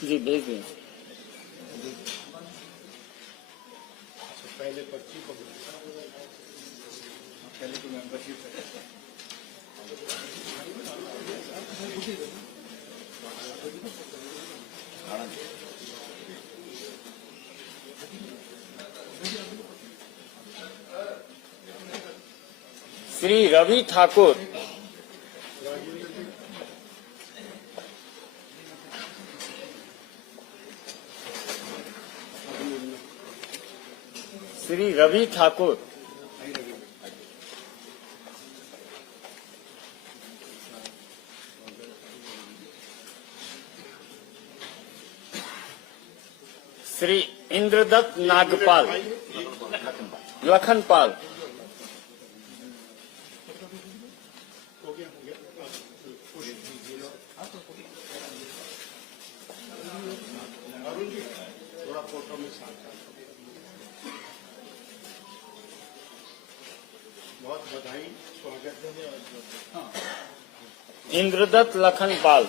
जी भेज दें। पहले पर्ची को पहले तो मेंबरशिप श्री रवि ठाकुर, श्री रवि ठाकुर, श्री इंद्रदत्त नागपाल, लखनपाल, थोड़ा फोटो में साथ बहुत बधाई, स्वागत है। इंद्रदत्त लखनपाल,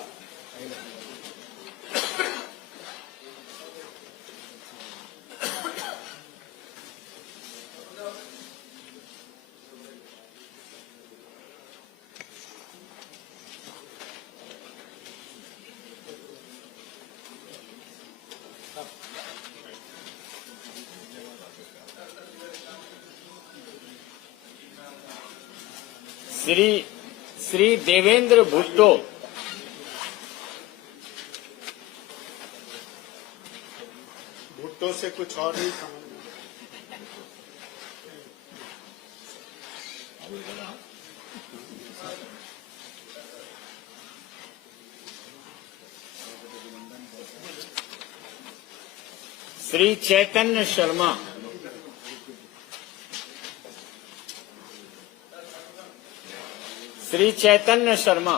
श्री देवेंद्र भुट्टो, भुट्टो से कुछ और नहीं समझ। श्री चैतन्य शर्मा, श्री चैतन्य शर्मा,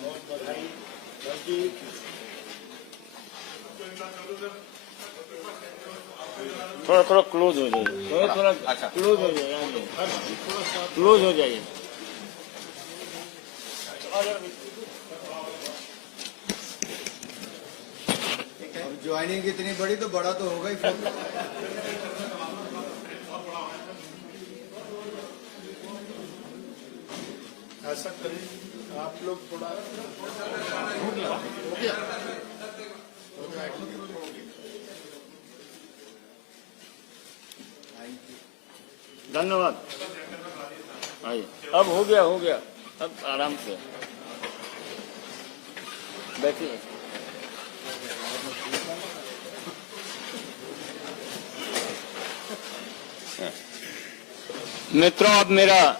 बहुत बधाई बल्कि थोड़ा थोड़ा क्लोज हो जाइए, थोड़ा अच्छा। क्लोज हो जाइए, क्लोज हो जाइए। अब ज्वाइनिंग इतनी बड़ी तो बड़ा तो होगा ही फोटो। ऐसा करें आप लोग थोड़ा हो गया धन्यवाद। आइए, अब हो गया, अब आराम से बैठिए। मित्रों, अब मेरा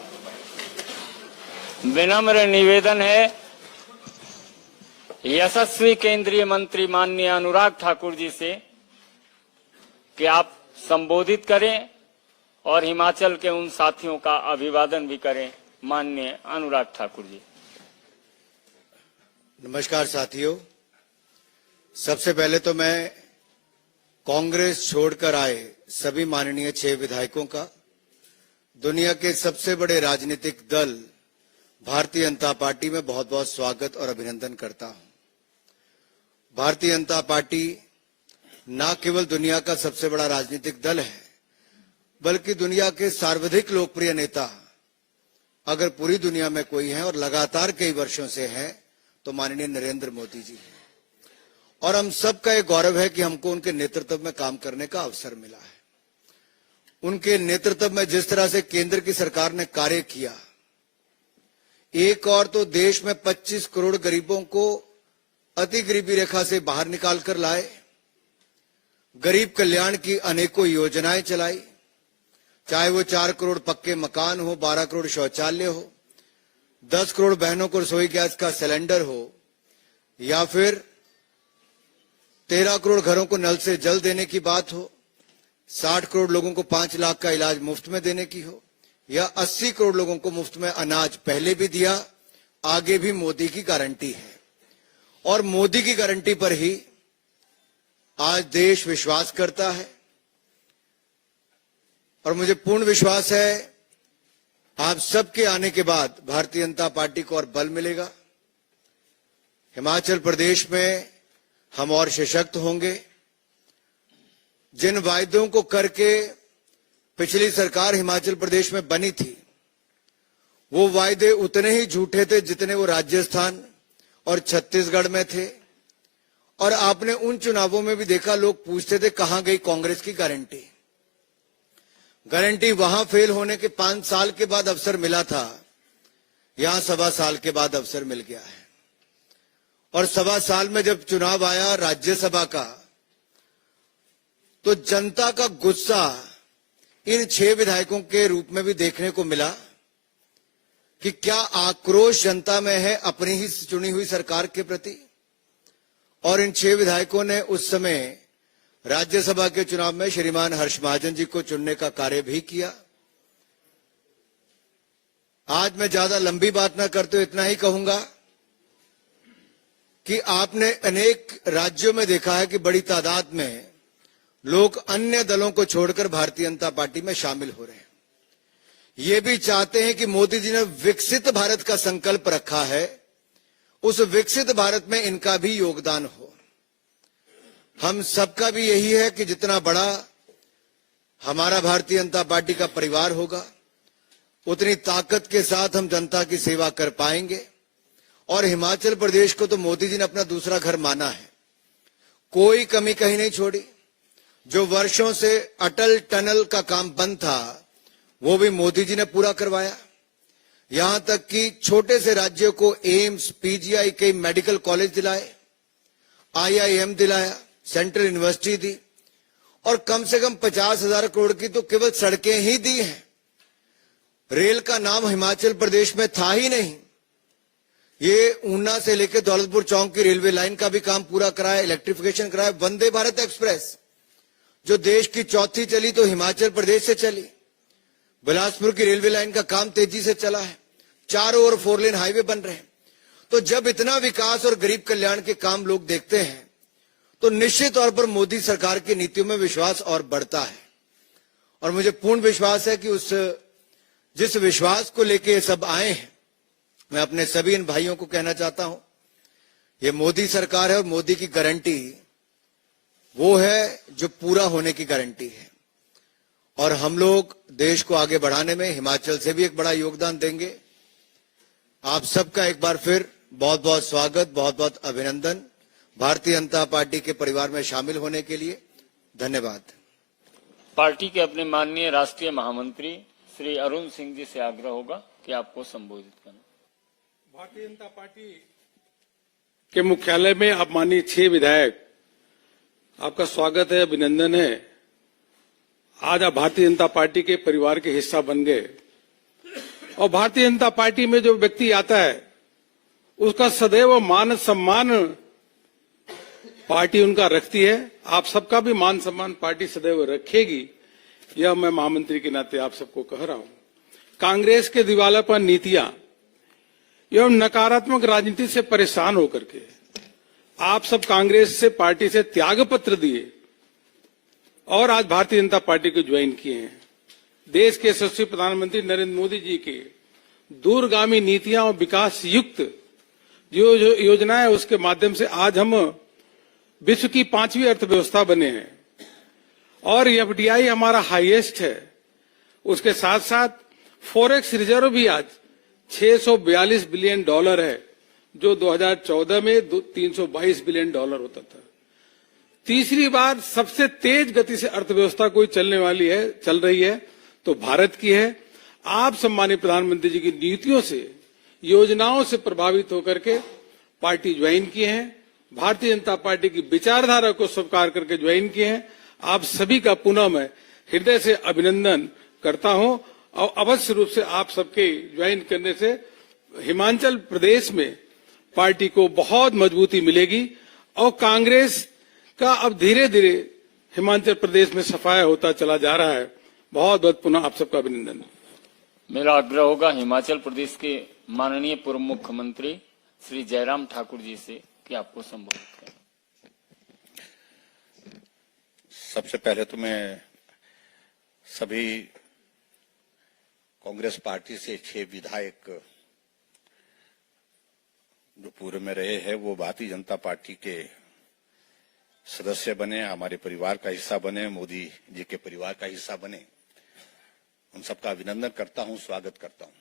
विनम्र निवेदन है यशस्वी केंद्रीय मंत्री माननीय अनुराग ठाकुर जी से कि आप संबोधित करें और हिमाचल के उन साथियों का अभिवादन भी करें। माननीय अनुराग ठाकुर जी। नमस्कार साथियों, सबसे पहले तो मैं कांग्रेस छोड़कर आए सभी माननीय 6 विधायकों का दुनिया के सबसे बड़े राजनीतिक दल भारतीय जनता पार्टी में बहुत बहुत स्वागत और अभिनंदन करता हूं। भारतीय जनता पार्टी न केवल दुनिया का सबसे बड़ा राजनीतिक दल है, बल्कि दुनिया के सर्वाधिक लोकप्रिय नेता अगर पूरी दुनिया में कोई है और लगातार कई वर्षों से है तो माननीय नरेंद्र मोदी जी हैं। और हम सबका ये गौरव है कि हमको उनके नेतृत्व में काम करने का अवसर मिला है। उनके नेतृत्व में जिस तरह से केंद्र की सरकार ने कार्य किया, एक और तो देश में 25 करोड़ गरीबों को अति गरीबी रेखा से बाहर निकाल कर लाए, गरीब कल्याण की अनेकों योजनाएं चलाई, चाहे वो 4 करोड़ पक्के मकान हो, 12 करोड़ शौचालय हो, 10 करोड़ बहनों को रसोई गैस का सिलेंडर हो, या फिर 13 करोड़ घरों को नल से जल देने की बात हो, 60 करोड़ लोगों को 5 लाख का इलाज मुफ्त में देने की हो, या 80 करोड़ लोगों को मुफ्त में अनाज पहले भी दिया, आगे भी मोदी की गारंटी है। और मोदी की गारंटी पर ही आज देश विश्वास करता है। और मुझे पूर्ण विश्वास है आप सबके आने के बाद भारतीय जनता पार्टी को और बल मिलेगा। हिमाचल प्रदेश में हम और सशक्त होंगे। जिन वायदों को करके पिछली सरकार हिमाचल प्रदेश में बनी थी, वो वायदे उतने ही झूठे थे जितने वो राजस्थान और छत्तीसगढ़ में थे। और आपने उन चुनावों में भी देखा, लोग पूछते थे कहां गई कांग्रेस की गारंटी। गारंटी वहां फेल होने के 5 साल के बाद अवसर मिला था, यहां 1.25 साल के बाद अवसर मिल गया है। और 1.25 साल में जब चुनाव आया राज्यसभा का, तो जनता का गुस्सा इन 6 विधायकों के रूप में भी देखने को मिला कि क्या आक्रोश जनता में है अपनी ही चुनी हुई सरकार के प्रति। और इन 6 विधायकों ने उस समय राज्यसभा के चुनाव में श्रीमान हर्ष महाजन जी को चुनने का कार्य भी किया। आज मैं ज्यादा लंबी बात ना करते हुए इतना ही कहूंगा कि आपने अनेक राज्यों में देखा है कि बड़ी तादाद में लोग अन्य दलों को छोड़कर भारतीय जनता पार्टी में शामिल हो रहे हैं। ये भी चाहते हैं कि मोदी जी ने विकसित भारत का संकल्प रखा है, उस विकसित भारत में इनका भी योगदान हो। हम सबका भी यही है कि जितना बड़ा हमारा भारतीय जनता पार्टी का परिवार होगा, उतनी ताकत के साथ हम जनता की सेवा कर पाएंगे। और हिमाचल प्रदेश को तो मोदी जी ने अपना दूसरा घर माना है, कोई कमी कहीं नहीं छोड़ी। जो वर्षों से अटल टनल का काम बंद था, वो भी मोदी जी ने पूरा करवाया। यहां तक कि छोटे से राज्यों को एम्स, पीजीआई, कई मेडिकल कॉलेज दिलाए, आईआईएम दिलाया, सेंट्रल यूनिवर्सिटी दी, और कम से कम 50,000 करोड़ की तो केवल सड़कें ही दी हैं। रेल का नाम हिमाचल प्रदेश में था ही नहीं। ये ऊना से लेकर दौलतपुर चौक की रेलवे लाइन का भी काम पूरा कराया, इलेक्ट्रिफिकेशन कराया। वंदे भारत एक्सप्रेस जो देश की चौथी चली तो हिमाचल प्रदेश से चली। बिलासपुर की रेलवे लाइन का काम तेजी से चला है, चारों ओर 4 लेन हाईवे बन रहे हैं। तो जब इतना विकास और गरीब कल्याण के काम लोग देखते हैं, तो निश्चित तौर पर मोदी सरकार की नीतियों में विश्वास और बढ़ता है। और मुझे पूर्ण विश्वास है कि जिस विश्वास को लेके ये सब आए हैं, मैं अपने सभी इन भाइयों को कहना चाहता हूं, ये मोदी सरकार है और मोदी की गारंटी वो है जो पूरा होने की गारंटी है। और हम लोग देश को आगे बढ़ाने में हिमाचल से भी एक बड़ा योगदान देंगे। आप सबका एक बार फिर बहुत बहुत स्वागत, बहुत बहुत अभिनंदन भारतीय जनता पार्टी के परिवार में शामिल होने के लिए। धन्यवाद। पार्टी के अपने माननीय राष्ट्रीय महामंत्री श्री अरुण सिंह जी से आग्रह होगा कि आपको संबोधित करना। भारतीय जनता पार्टी के मुख्यालय में आप माननीय 6 विधायक, आपका स्वागत है, अभिनंदन है। आज आप भारतीय जनता पार्टी के परिवार के हिस्सा बन गए। और भारतीय जनता पार्टी में जो व्यक्ति आता है, उसका सदैव मान सम्मान पार्टी उनका रखती है। आप सबका भी मान सम्मान पार्टी सदैव रखेगी, यह मैं महामंत्री के नाते आप सबको कह रहा हूं। कांग्रेस के दिवालापन नीतियां एवं नकारात्मक राजनीति से परेशान होकर के आप सब कांग्रेस से, पार्टी से त्याग पत्र दिए और आज भारतीय जनता पार्टी को ज्वाइन किए हैं। देश के यशस्वी प्रधानमंत्री नरेंद्र मोदी जी के दूरगामी नीतियां और विकास युक्त जो योजनाएं, उसके माध्यम से आज हम विश्व की 5वीं अर्थव्यवस्था बने हैं और एफडीआई हमारा हाईएस्ट है। उसके साथ साथ फॉरेक्स रिजर्व भी आज $642 बिलियन है, जो 2014 में 322 बिलियन डॉलर होता था। तीसरी बार सबसे तेज गति से अर्थव्यवस्था कोई चल रही है तो भारत की है। आप सम्मानित प्रधानमंत्री जी की नीतियों से, योजनाओं से प्रभावित होकर के पार्टी ज्वाइन किए हैं, भारतीय जनता पार्टी की विचारधारा को स्वीकार करके ज्वाइन किए हैं। आप सभी का पुनः मैं हृदय से अभिनंदन करता हूं। और अवश्य रूप से आप सबके ज्वाइन करने से हिमाचल प्रदेश में पार्टी को बहुत मजबूती मिलेगी और कांग्रेस का अब धीरे धीरे हिमाचल प्रदेश में सफाया होता चला जा रहा है। बहुत बहुत पुनः आप सबका अभिनंदन। मेरा आग्रह होगा हिमाचल प्रदेश के माननीय पूर्व मुख्यमंत्री श्री जयराम ठाकुर जी से कि आपको संबोधित करें। सबसे पहले तो मैं सभी कांग्रेस पार्टी से 6 विधायक जो पूर्व में रहे हैं वो भारतीय जनता पार्टी के सदस्य बने, हमारे परिवार का हिस्सा बने, मोदी जी के परिवार का हिस्सा बने, उन सबका अभिनंदन करता हूं, स्वागत करता हूं।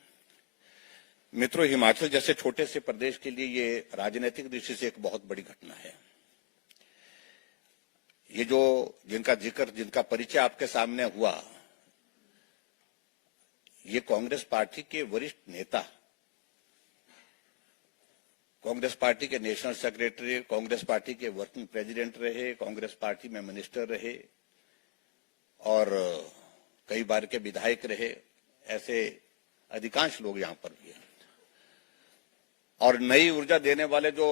मित्रों, हिमाचल जैसे छोटे से प्रदेश के लिए ये राजनीतिक दृष्टि से एक बहुत बड़ी घटना है। ये जो जिनका जिक्र, जिनका परिचय आपके सामने हुआ, ये कांग्रेस पार्टी के वरिष्ठ नेता, कांग्रेस पार्टी के नेशनल सेक्रेटरी, कांग्रेस पार्टी के वर्किंग प्रेसिडेंट रहे, कांग्रेस पार्टी में मिनिस्टर रहे और कई बार के विधायक रहे, ऐसे अधिकांश लोग यहां पर भी हैं। और नई ऊर्जा देने वाले जो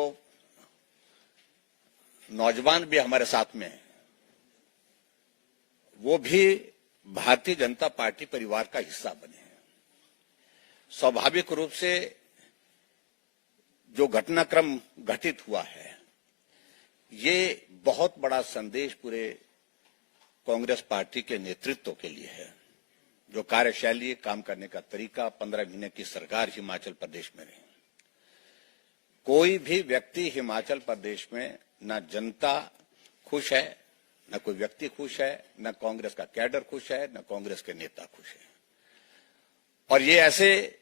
नौजवान भी हमारे साथ में हैं, वो भी भारतीय जनता पार्टी परिवार का हिस्सा बने हैं। स्वाभाविक रूप से जो घटनाक्रम घटित हुआ है, ये बहुत बड़ा संदेश पूरे कांग्रेस पार्टी के नेतृत्व के लिए है। जो कार्यशैली, काम करने का तरीका, 15 महीने की सरकार हिमाचल प्रदेश में रही। कोई भी व्यक्ति हिमाचल प्रदेश में, ना जनता खुश है, न कोई व्यक्ति खुश है, न कांग्रेस का कैडर खुश है, न कांग्रेस के नेता खुश है। और ये ऐसे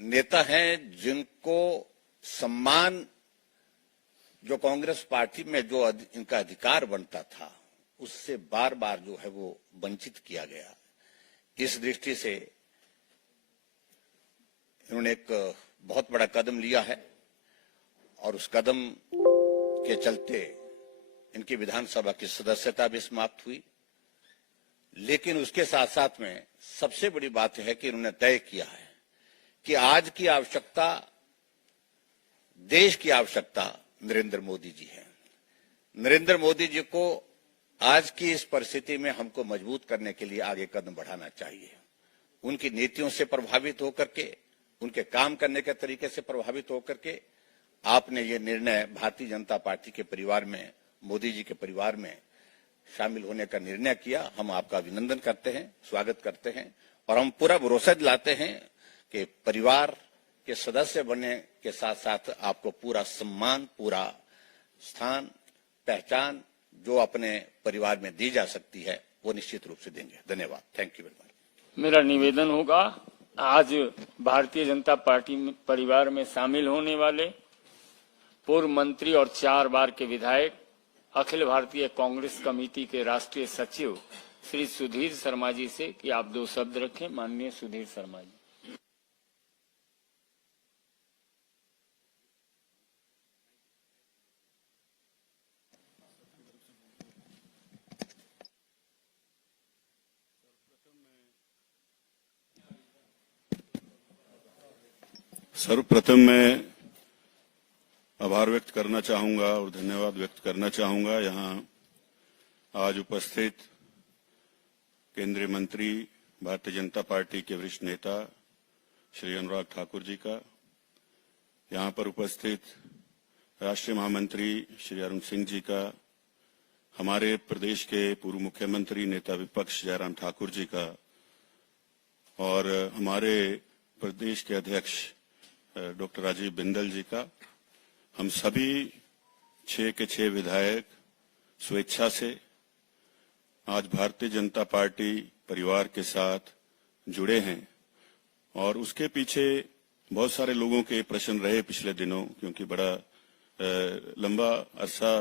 नेता हैं जिनको सम्मान जो कांग्रेस पार्टी में जो इनका अधिकार बनता था, उससे बार बार जो है वो वंचित किया गया। इस दृष्टि से इन्होंने एक बहुत बड़ा कदम लिया है और उस कदम के चलते इनकी विधानसभा की सदस्यता भी समाप्त हुई। लेकिन उसके साथ साथ में सबसे बड़ी बात है कि इन्होंने तय किया है कि आज की आवश्यकता, देश की आवश्यकता नरेंद्र मोदी जी है। नरेंद्र मोदी जी को आज की इस परिस्थिति में हमको मजबूत करने के लिए आगे कदम बढ़ाना चाहिए। उनकी नीतियों से प्रभावित होकर के, उनके काम करने के तरीके से प्रभावित होकर के आपने ये निर्णय भारतीय जनता पार्टी के परिवार में, मोदी जी के परिवार में शामिल होने का निर्णय किया। हम आपका अभिनंदन करते हैं, स्वागत करते हैं और हम पूरा भरोसा दिलाते हैं कि परिवार के सदस्य बनने के साथ साथ आपको पूरा सम्मान, पूरा स्थान, पहचान जो अपने परिवार में दी जा सकती है वो निश्चित रूप से देंगे। धन्यवाद। Thank you very much. मेरा निवेदन होगा, आज भारतीय जनता पार्टी परिवार में शामिल होने वाले पूर्व मंत्री और 4 बार के विधायक, अखिल भारतीय कांग्रेस कमेटी के राष्ट्रीय सचिव श्री सुधीर शर्मा जी से कि आप 2 शब्द रखें। माननीय सुधीर शर्मा जी। सर्वप्रथम मैं आभार व्यक्त करना चाहूंगा और धन्यवाद व्यक्त करना चाहूंगा यहाँ आज उपस्थित केंद्रीय मंत्री, भारतीय जनता पार्टी के वरिष्ठ नेता श्री अनुराग ठाकुर जी का, यहाँ पर उपस्थित राष्ट्रीय महामंत्री श्री अरुण सिंह जी का, हमारे प्रदेश के पूर्व मुख्यमंत्री नेता विपक्ष जयराम ठाकुर जी का और हमारे प्रदेश के अध्यक्ष डॉक्टर राजीव बिंदल जी का। हम सभी 6 के 6 विधायक स्वेच्छा से आज भारतीय जनता पार्टी परिवार के साथ जुड़े हैं और उसके पीछे बहुत सारे लोगों के प्रश्न रहे पिछले दिनों, क्योंकि बड़ा लंबा अरसा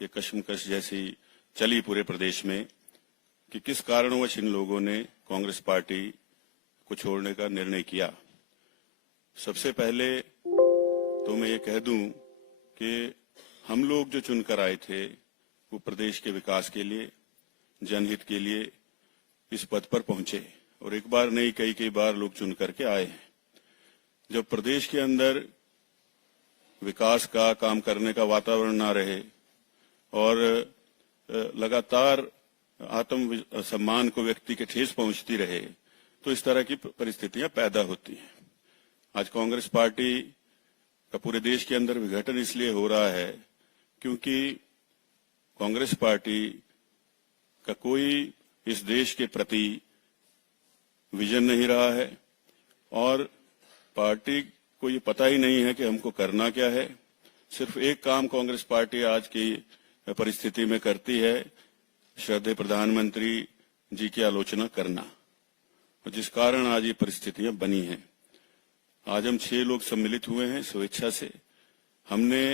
ये कश्मकश जैसी चली पूरे प्रदेश में कि किस कारणवश इन लोगों ने कांग्रेस पार्टी को छोड़ने का निर्णय किया। सबसे पहले तो मैं ये कह दूं कि हम लोग जो चुनकर आए थे वो प्रदेश के विकास के लिए, जनहित के लिए इस पद पर पहुंचे और एक बार नहीं कई बार लोग चुन करके आए हैं। जब प्रदेश के अंदर विकास का काम करने का वातावरण ना रहे, और लगातार आत्म सम्मान को व्यक्ति के ठेस पहुंचती रहे तो इस तरह की परिस्थितियां पैदा होती हैं। आज कांग्रेस पार्टी का पूरे देश के अंदर विघटन इसलिए हो रहा है क्योंकि कांग्रेस पार्टी का कोई इस देश के प्रति विजन नहीं रहा है और पार्टी को ये पता ही नहीं है कि हमको करना क्या है। सिर्फ एक काम कांग्रेस पार्टी आज की परिस्थिति में करती है, श्रद्धेय प्रधानमंत्री जी की आलोचना करना, जिस कारण आज ये परिस्थितियां बनी हैं। आज हम 6 लोग सम्मिलित हुए हैं स्वेच्छा से। हमने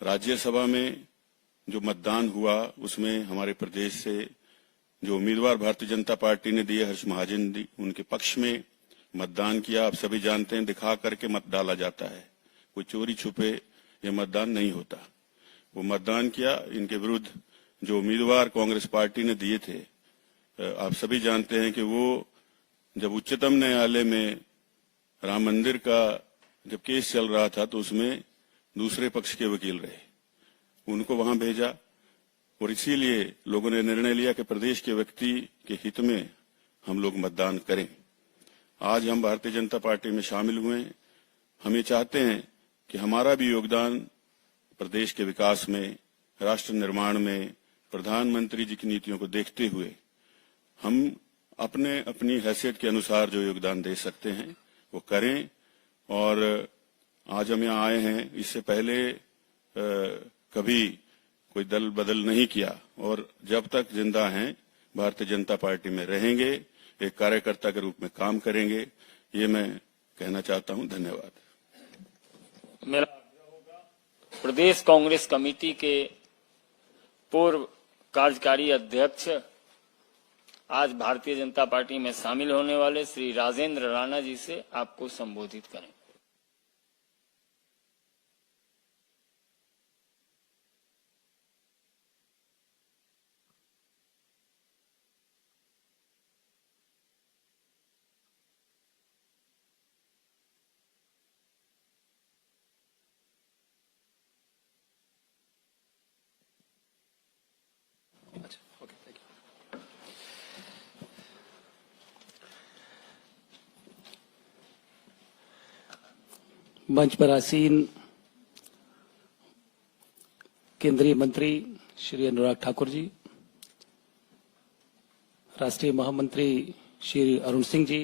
राज्यसभा में जो मतदान हुआ उसमें हमारे प्रदेश से जो उम्मीदवार भारतीय जनता पार्टी ने दिए हर्ष महाजन जी, उनके पक्ष में मतदान किया। आप सभी जानते हैं दिखा करके मत डाला जाता है, कोई चोरी छुपे ये मतदान नहीं होता। वो मतदान किया। इनके विरुद्ध जो उम्मीदवार कांग्रेस पार्टी ने दिए थे, आप सभी जानते हैं कि वो जब उच्चतम न्यायालय में राम मंदिर का जब केस चल रहा था तो उसमें दूसरे पक्ष के वकील रहे, उनको वहां भेजा और इसीलिए लोगों ने निर्णय लिया कि प्रदेश के व्यक्ति के हित में हम लोग मतदान करें। आज हम भारतीय जनता पार्टी में शामिल हुए हैं। हम ये चाहते हैं कि हमारा भी योगदान प्रदेश के विकास में, राष्ट्र निर्माण में, प्रधानमंत्री जी की नीतियों को देखते हुए हम अपने अपनी हैसियत के अनुसार जो योगदान दे सकते हैं वो करें। और आज हम यहाँ आए हैं, इससे पहले कभी कोई दल बदल नहीं किया और जब तक जिंदा हैं भारतीय जनता पार्टी में रहेंगे, एक कार्यकर्ता के रूप में काम करेंगे, ये मैं कहना चाहता हूं। धन्यवाद। मेरा प्रदेश कांग्रेस कमेटी के पूर्व कार्यकारी अध्यक्ष आज भारतीय जनता पार्टी में शामिल होने वाले श्री राजेंद्र राणा जी से आपको संबोधित करें। मंच पर आसीन केंद्रीय मंत्री श्री अनुराग ठाकुर जी, राष्ट्रीय महामंत्री श्री अरुण सिंह जी,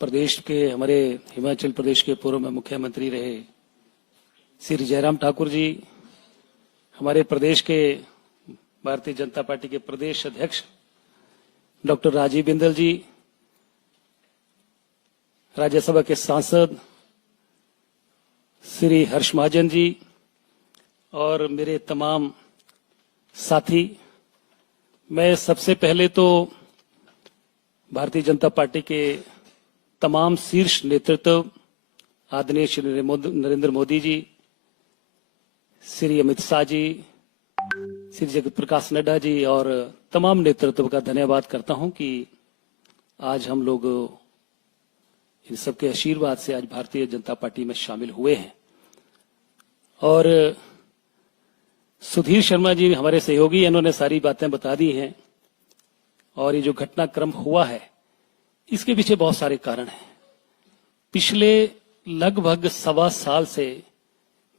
प्रदेश के हमारे हिमाचल प्रदेश के पूर्व में मुख्यमंत्री रहे श्री जयराम ठाकुर जी, हमारे प्रदेश के भारतीय जनता पार्टी के प्रदेश अध्यक्ष डॉक्टर राजीव बिंदल जी, राज्यसभा के सांसद श्री हर्ष महाजन जी और मेरे तमाम साथी, मैं सबसे पहले तो भारतीय जनता पार्टी के तमाम शीर्ष नेतृत्व आदरणीय श्री नरेंद्र मोदी जी, श्री अमित शाह जी, श्री जगत प्रकाश नड्डा जी और तमाम नेतृत्व का धन्यवाद करता हूं कि आज हम लोग इन सबके आशीर्वाद से आज भारतीय जनता पार्टी में शामिल हुए हैं। और सुधीर शर्मा जी हमारे सहयोगी, इन्होंने सारी बातें बता दी हैं और ये जो घटनाक्रम हुआ है इसके पीछे बहुत सारे कारण हैं। पिछले लगभग 1.25 साल से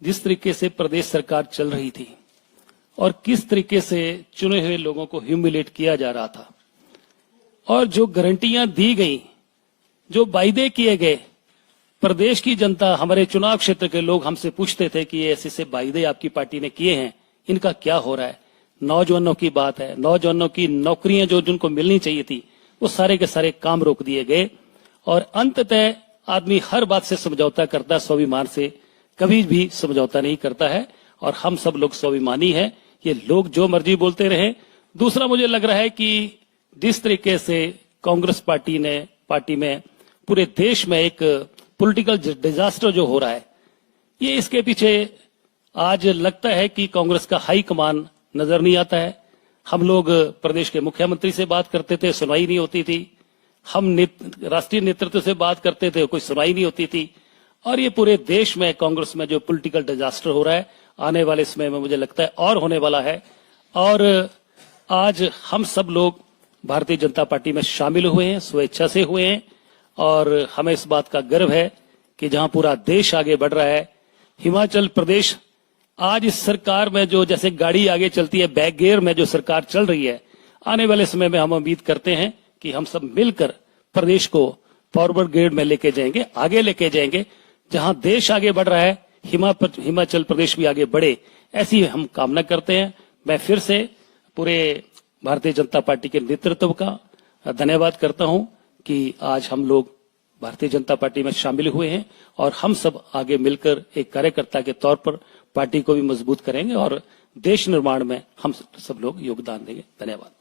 जिस तरीके से प्रदेश सरकार चल रही थी और किस तरीके से चुने हुए लोगों को ह्यूमिलेट किया जा रहा था और जो गारंटियां दी गई, जो वायदे किए गए, प्रदेश की जनता, हमारे चुनाव क्षेत्र के लोग हमसे पूछते थे कि ये ऐसे ऐसे वायदे आपकी पार्टी ने किए हैं, इनका क्या हो रहा है। नौजवानों की बात है, नौजवानों की नौकरियां जो जिनको मिलनी चाहिए थी वो सारे के सारे काम रोक दिए गए और अंततः आदमी हर बात से समझौता करता, स्वाभिमान से कभी भी समझौता नहीं करता है और हम सब लोग स्वाभिमानी है। ये लोग जो मर्जी बोलते रहे। दूसरा, मुझे लग रहा है कि जिस तरीके से कांग्रेस पार्टी में पूरे देश में एक पॉलिटिकल डिजास्टर जो हो रहा है, ये इसके पीछे आज लगता है कि कांग्रेस का हाई कमान नजर नहीं आता है। हम लोग प्रदेश के मुख्यमंत्री से बात करते थे, सुनवाई नहीं होती थी। हम राष्ट्रीय नेतृत्व से बात करते थे, कोई सुनवाई नहीं होती थी। और ये पूरे देश में कांग्रेस में जो पॉलिटिकल डिजास्टर हो रहा है आने वाले समय में मुझे लगता है और होने वाला है। और आज हम सब लोग भारतीय जनता पार्टी में शामिल हुए हैं, स्वेच्छा से हुए हैं, और हमें इस बात का गर्व है कि जहां पूरा देश आगे बढ़ रहा है, हिमाचल प्रदेश आज इस सरकार में जो जैसे गाड़ी आगे चलती है बैक गियर में जो सरकार चल रही है, आने वाले समय में हम उम्मीद करते हैं कि हम सब मिलकर प्रदेश को फॉरवर्ड गियर में लेके जाएंगे, आगे लेके जाएंगे। जहां देश आगे बढ़ रहा है, हिमाचल प्रदेश भी आगे बढ़े, ऐसी हम कामना करते हैं। मैं फिर से पूरे भारतीय जनता पार्टी के नेतृत्व का धन्यवाद करता हूं कि आज हम लोग भारतीय जनता पार्टी में शामिल हुए हैं और हम सब आगे मिलकर एक कार्यकर्ता के तौर पर पार्टी को भी मजबूत करेंगे और देश निर्माण में हम सब लोग योगदान देंगे। धन्यवाद।